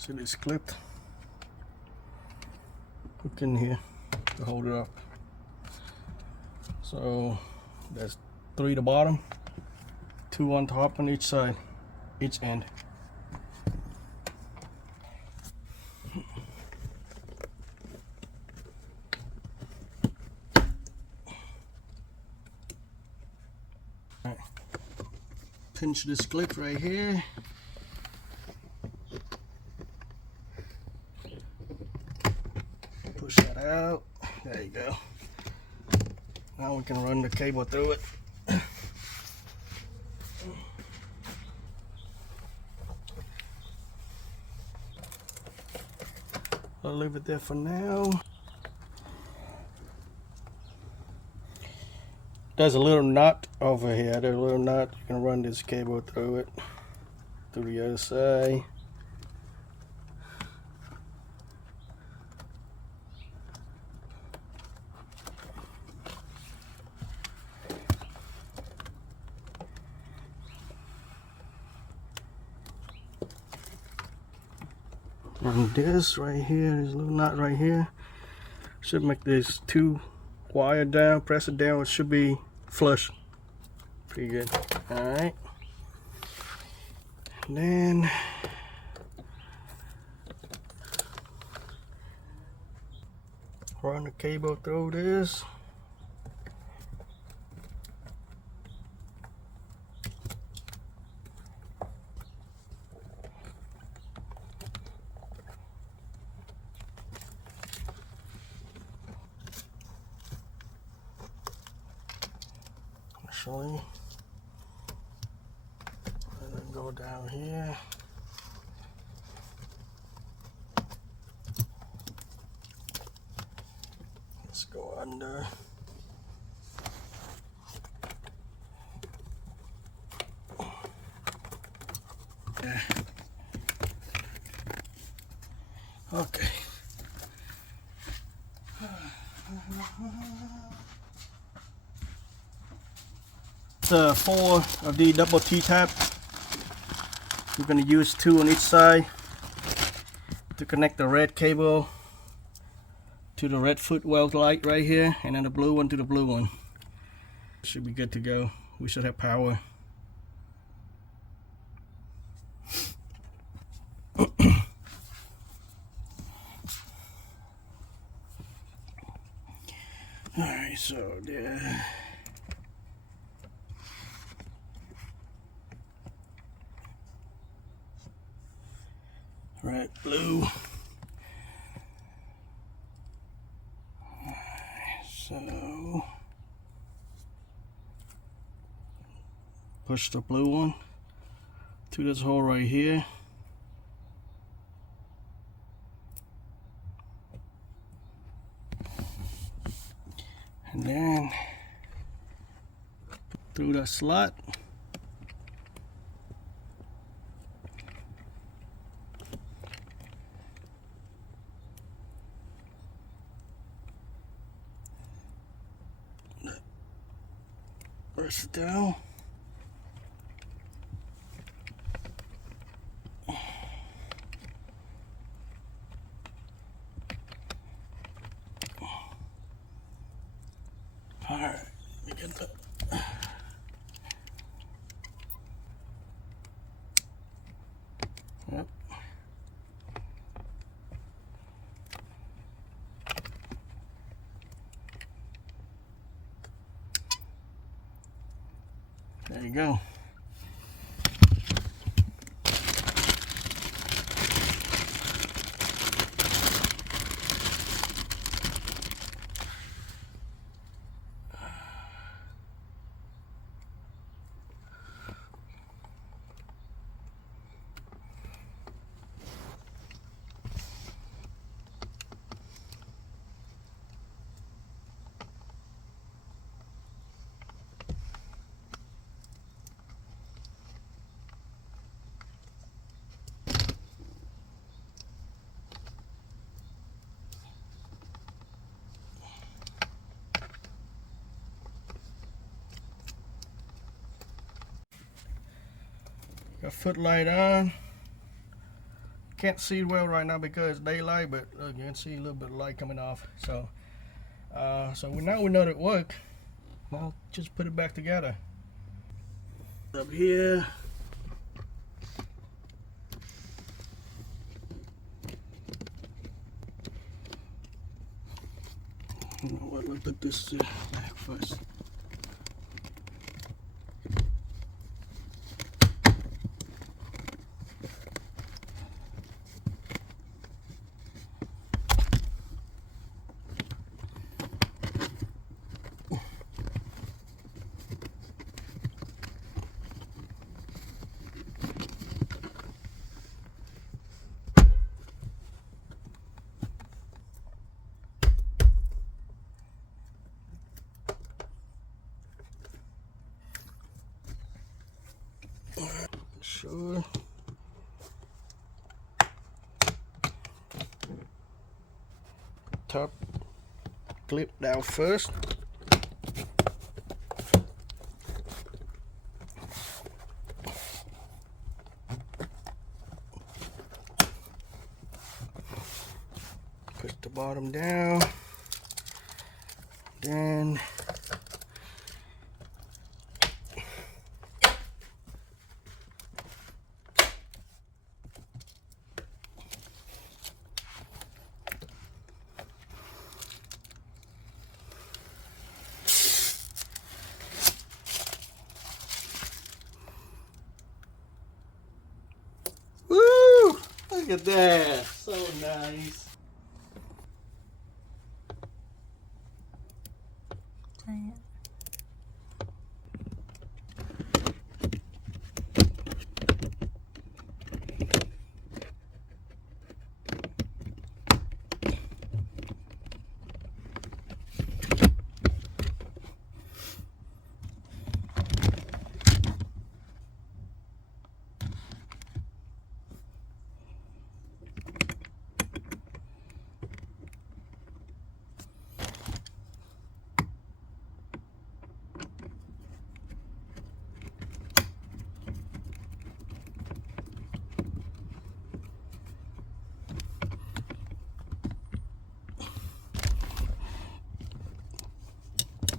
See this clipped? Hook in here to hold it up. So there's 3 at the bottom, 2 on top on each side, each end. Right. Pinch this clip right here. Push that out. There you go. Now we can run the cable through it. I'll leave it there for now. There's a little nut over here. There's a little nut. You can run this cable through it, through the other side. And this right here, there's a little knot right here. Should make this 2 wire down. Press it down. It should be flush. Pretty good. All right. And then run the cable through this. Actually, let it go down here. Let's go under. Yeah. Okay. The 4 of the double T-tap. We're going to use 2 on each side to connect the red cable to the red footwell light right here, and then the blue one to the blue one. Should be good to go. We should have power. Alright, so there. Red, blue. So push the blue one to this hole right here. And then through that slot. Press it down. Alright, let me get that. Yep. There you go. Got footlight on, can't see well right now because it's daylight, but look, you can see a little bit of light coming off. So now we know that it worked. I'll just put it back together. Up here. You know what, let's put this back first. Sure. Top clip down first. Push the bottom down. Then look at that, so nice.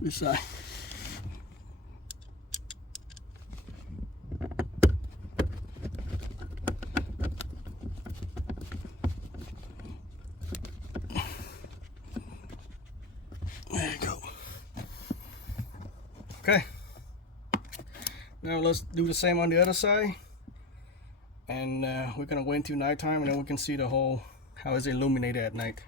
This side. There you go. Okay. Now let's do the same on the other side. And we're gonna wait until nighttime, and then we can see the whole, how it's illuminated at night.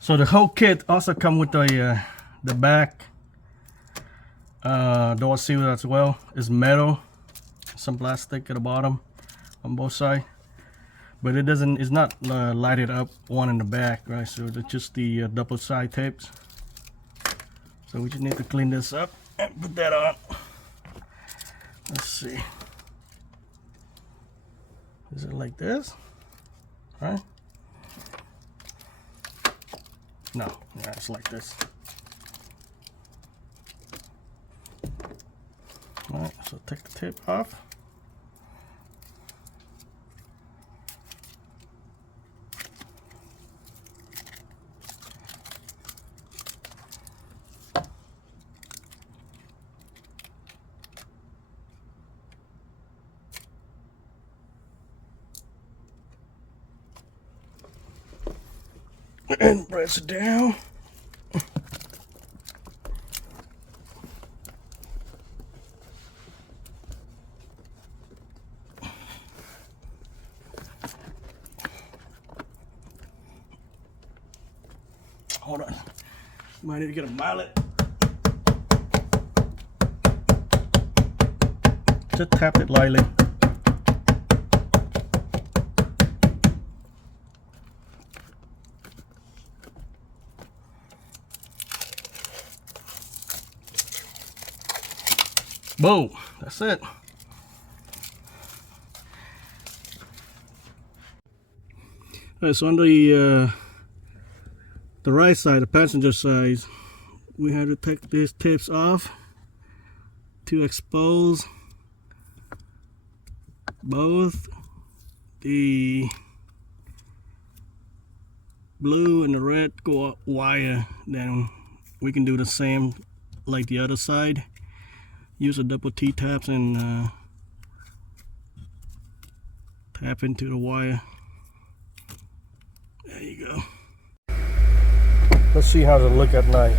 So the whole kit also comes with the back door seal as well. It's metal, some plastic at the bottom on both sides, but it's not lighted up one in the back, right? So it's just the double side tapes. So we just need to clean this up and put that on. Let's see. Is it like this? Right? No, yeah, it's like this. Alright, so take the tape off. And press it down. Hold on. Might need to get a mallet. Just tap it lightly. Boom, that's it. Alright, so on the right side, the passenger side, we had to take these tips off to expose both the blue and the red wire, then we can do the same like the other side. Use a double T-taps and tap into the wire. There you go. Let's see how it look at night.